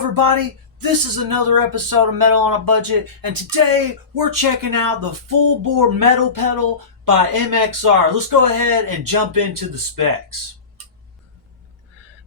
everybody, this is another episode of Metal on a Budget, and today we're checking out the Fullbore metal pedal by MXR. Let's go ahead and jump into the specs.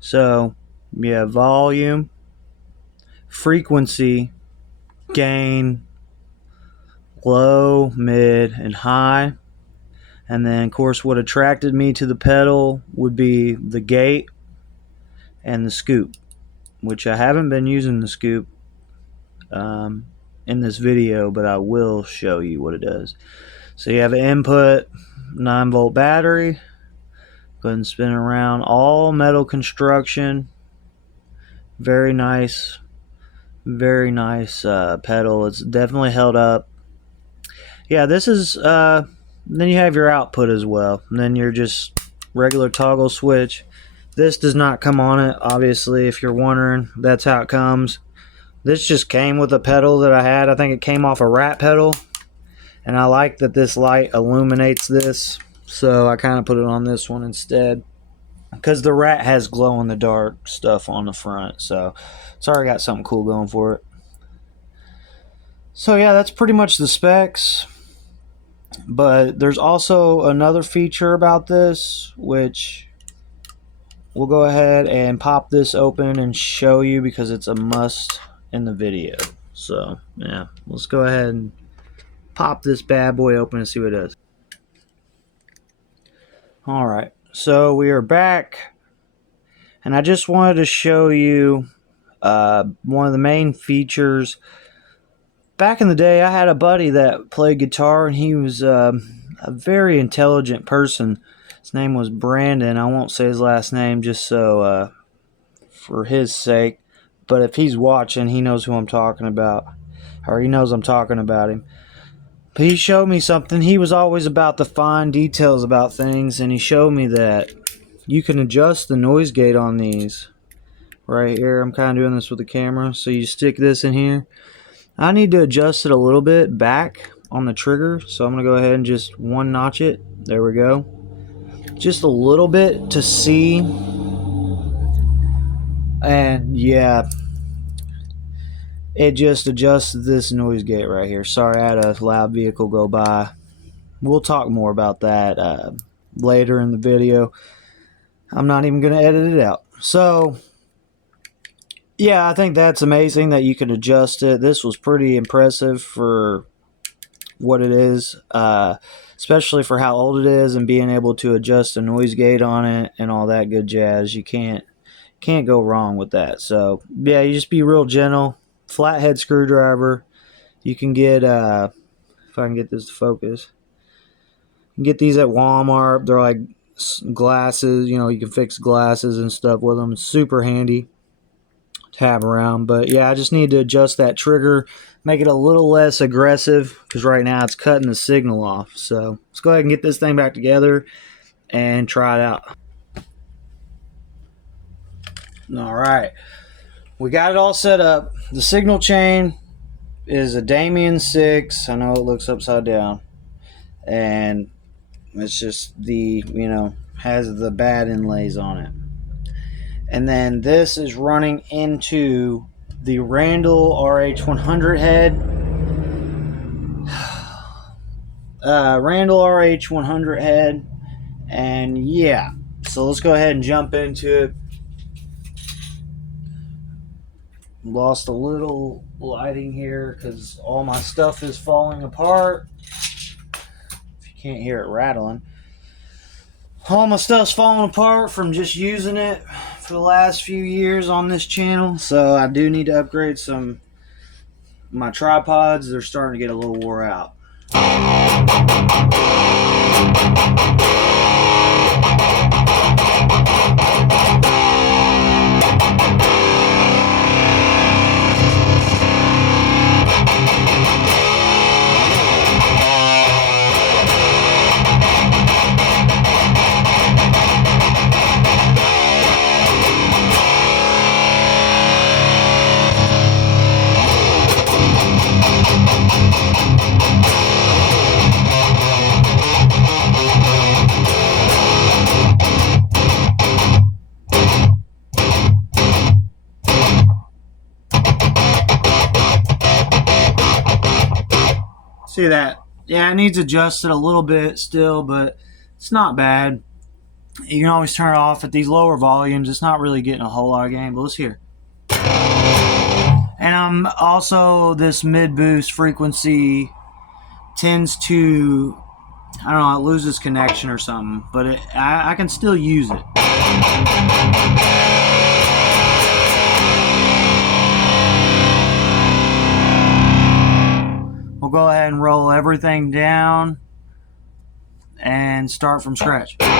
So, you have volume, frequency, gain, low, mid, and high. And then, of course, what attracted me to the pedal would be the gate and the scoop, which I haven't been using the scoop in this video, but I will show you what it does. So you have an input 9-volt battery. Go ahead and spin it around. All metal construction. Very nice pedal. It's definitely held up. Yeah, this is then you have your output as well, and then you're just regular toggle switch. This does not come on it, obviously, if you're wondering. That's how it comes. This just came with a pedal that I had. I think it came off a rat pedal, and I like that this light illuminates this, so I kind of put it on this one instead, because the rat has glow-in-the-dark stuff on the front, so it's already got something cool going for it. So yeah, that's pretty much the specs. But there's also another feature about this, which we'll go ahead and pop this open and show you because it's a must in the video. So yeah, let's go ahead and pop this bad boy open and see what it does. Alright, so we are back, and I just wanted to show you one of the main features. Back in the day, I had a buddy that played guitar, and he was a very intelligent person. His name was Brandon. I won't say his last name just so for his sake, but if he's watching, he knows who I'm talking about, or he knows I'm talking about him. But he showed me something. He was always about the fine details about things, and he showed me that you can adjust the noise gate on these right here. I'm kind of doing this with the camera. So you stick this in here. I need to adjust it a little bit back on the trigger, so I'm going to go ahead and just one notch it. There we go. Just a little bit to see. And yeah, it just adjusts this noise gate right here. Sorry, I had a loud vehicle go by. We'll talk more about that later in the video. I'm not even going to edit it out. So yeah, I think that's amazing that you can adjust it. This was pretty impressive for what it is, especially for how old it is, and being able to adjust a noise gate on it and all that good jazz. You can't go wrong with that. So yeah, you just be real gentle. Flathead screwdriver. You can get, if I can get this to focus, you can get these at Walmart. They're like glasses. You know, you can fix glasses and stuff with them. It's super handy to have around. But yeah, I just need to adjust that trigger, make it a little less aggressive, because right now it's cutting the signal off. So let's go ahead and get this thing back together and try it out. All right, we got it all set up. The signal chain is a Damien 6. I know it looks upside down, and it's just the, you know, has the bad inlays on it. And then this is running into the Randall RH100 head. Randall RH100 head. And yeah, so let's go ahead and jump into it. Lost a little lighting here because all my stuff is falling apart. If you can't hear it rattling. All my stuff's falling apart from just using it for the last few years on this channel, so I do need to upgrade my tripods. They're starting to get a little wore out. See that? Yeah, it needs adjusted a little bit still, but it's not bad. You can always turn it off at these lower volumes. It's not really getting a whole lot of gain, but let's hear. And I'm also, this mid boost frequency tends to, I don't know, it loses connection or something, but I can still use it. We'll go ahead and roll everything down and start from scratch. Need a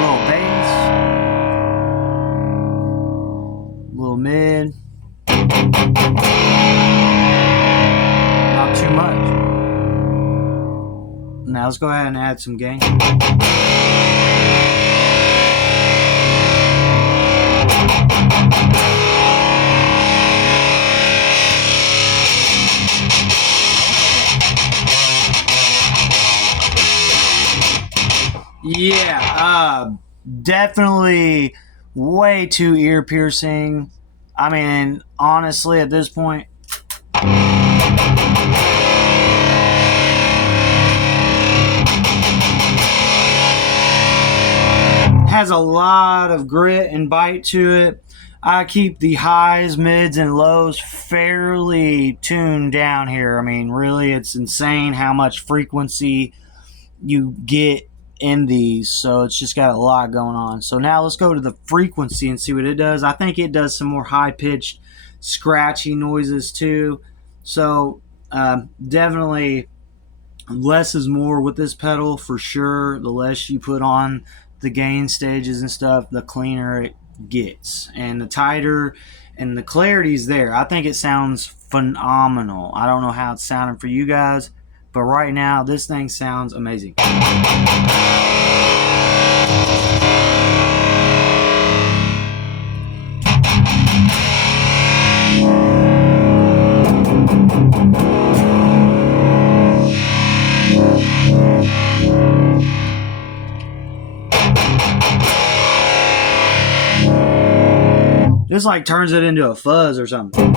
little bass, a little mid, not too much. Now let's go ahead and add some gain. Yeah, definitely way too ear piercing. I mean, honestly, at this point, has a lot of grit and bite to it. I keep the highs, mids, and lows fairly tuned down here. I mean, really, it's insane how much frequency you get in these, so it's just got a lot going on. So now let's go to the frequency and see what it does. I think it does some more high-pitched scratchy noises too, so definitely less is more with this pedal for sure. The less you put on the gain stages and stuff, the cleaner it gets, and the tighter and the clarity's there. I think it sounds phenomenal. I don't know how it's sounding for you guys, but right now, this thing sounds amazing. This like turns it into a fuzz or something.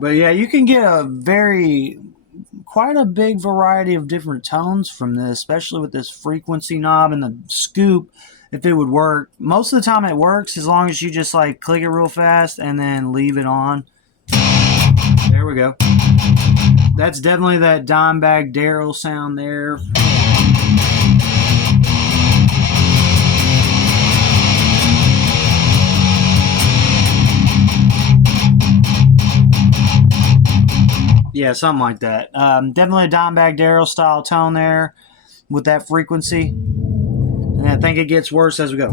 But yeah, you can get quite a big variety of different tones from this, especially with this frequency knob and the scoop, if it would work. Most of the time it works as long as you just like click it real fast and then leave it on. There we go. That's definitely that Dimebag Darrell sound there. Yeah, something like that. Definitely a Dimebag Darrell style tone there with that frequency. And I think it gets worse as we go.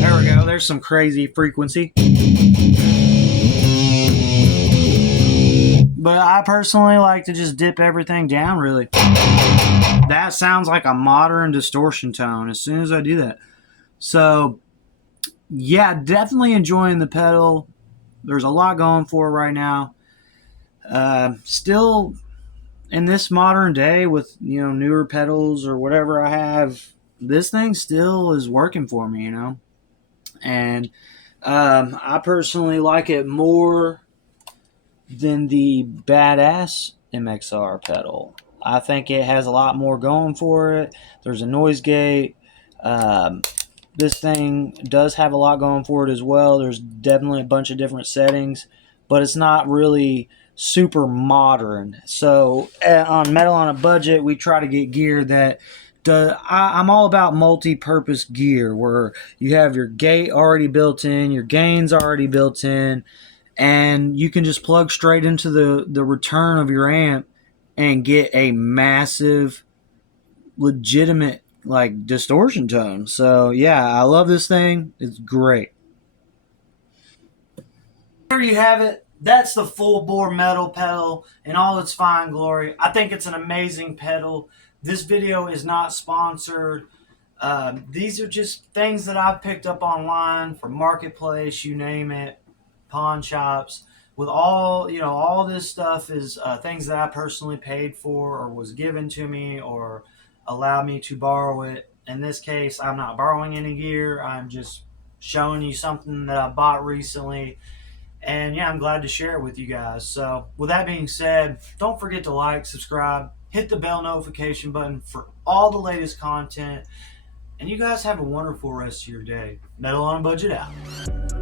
There we go. There's some crazy frequency. But I personally like to just dip everything down, really. That sounds like a modern distortion tone as soon as I do that. So, yeah, definitely enjoying the pedal. There's a lot going for it right now. Still, in this modern day with, you know, newer pedals or whatever I have, this thing still is working for me, you know. And I personally like it more than the badass MXR pedal. I think it has a lot more going for it. There's a noise gate. This thing does have a lot going for it as well. There's definitely a bunch of different settings, but it's not really super modern. So on Metal on a Budget, we try to get gear that I'm all about multi-purpose gear where you have your gate already built in, your gains already built in, and you can just plug straight into the return of your amp and get a massive, legitimate like distortion tone. So yeah, I love this thing. It's great. There you have it. That's the Fullbore metal pedal in all its fine glory. I think it's an amazing pedal. This video is not sponsored. These are just things that I've picked up online from Marketplace, you name it, pawn shops. With all, you know, all this stuff is things that I personally paid for or was given to me or allow me to borrow it. In this case, I'm not borrowing any gear. I'm just showing you something that I bought recently. And yeah, I'm glad to share it with you guys. So, with that being said, don't forget to like, subscribe, hit the bell notification button for all the latest content. And you guys have a wonderful rest of your day. Metal on a Budget out.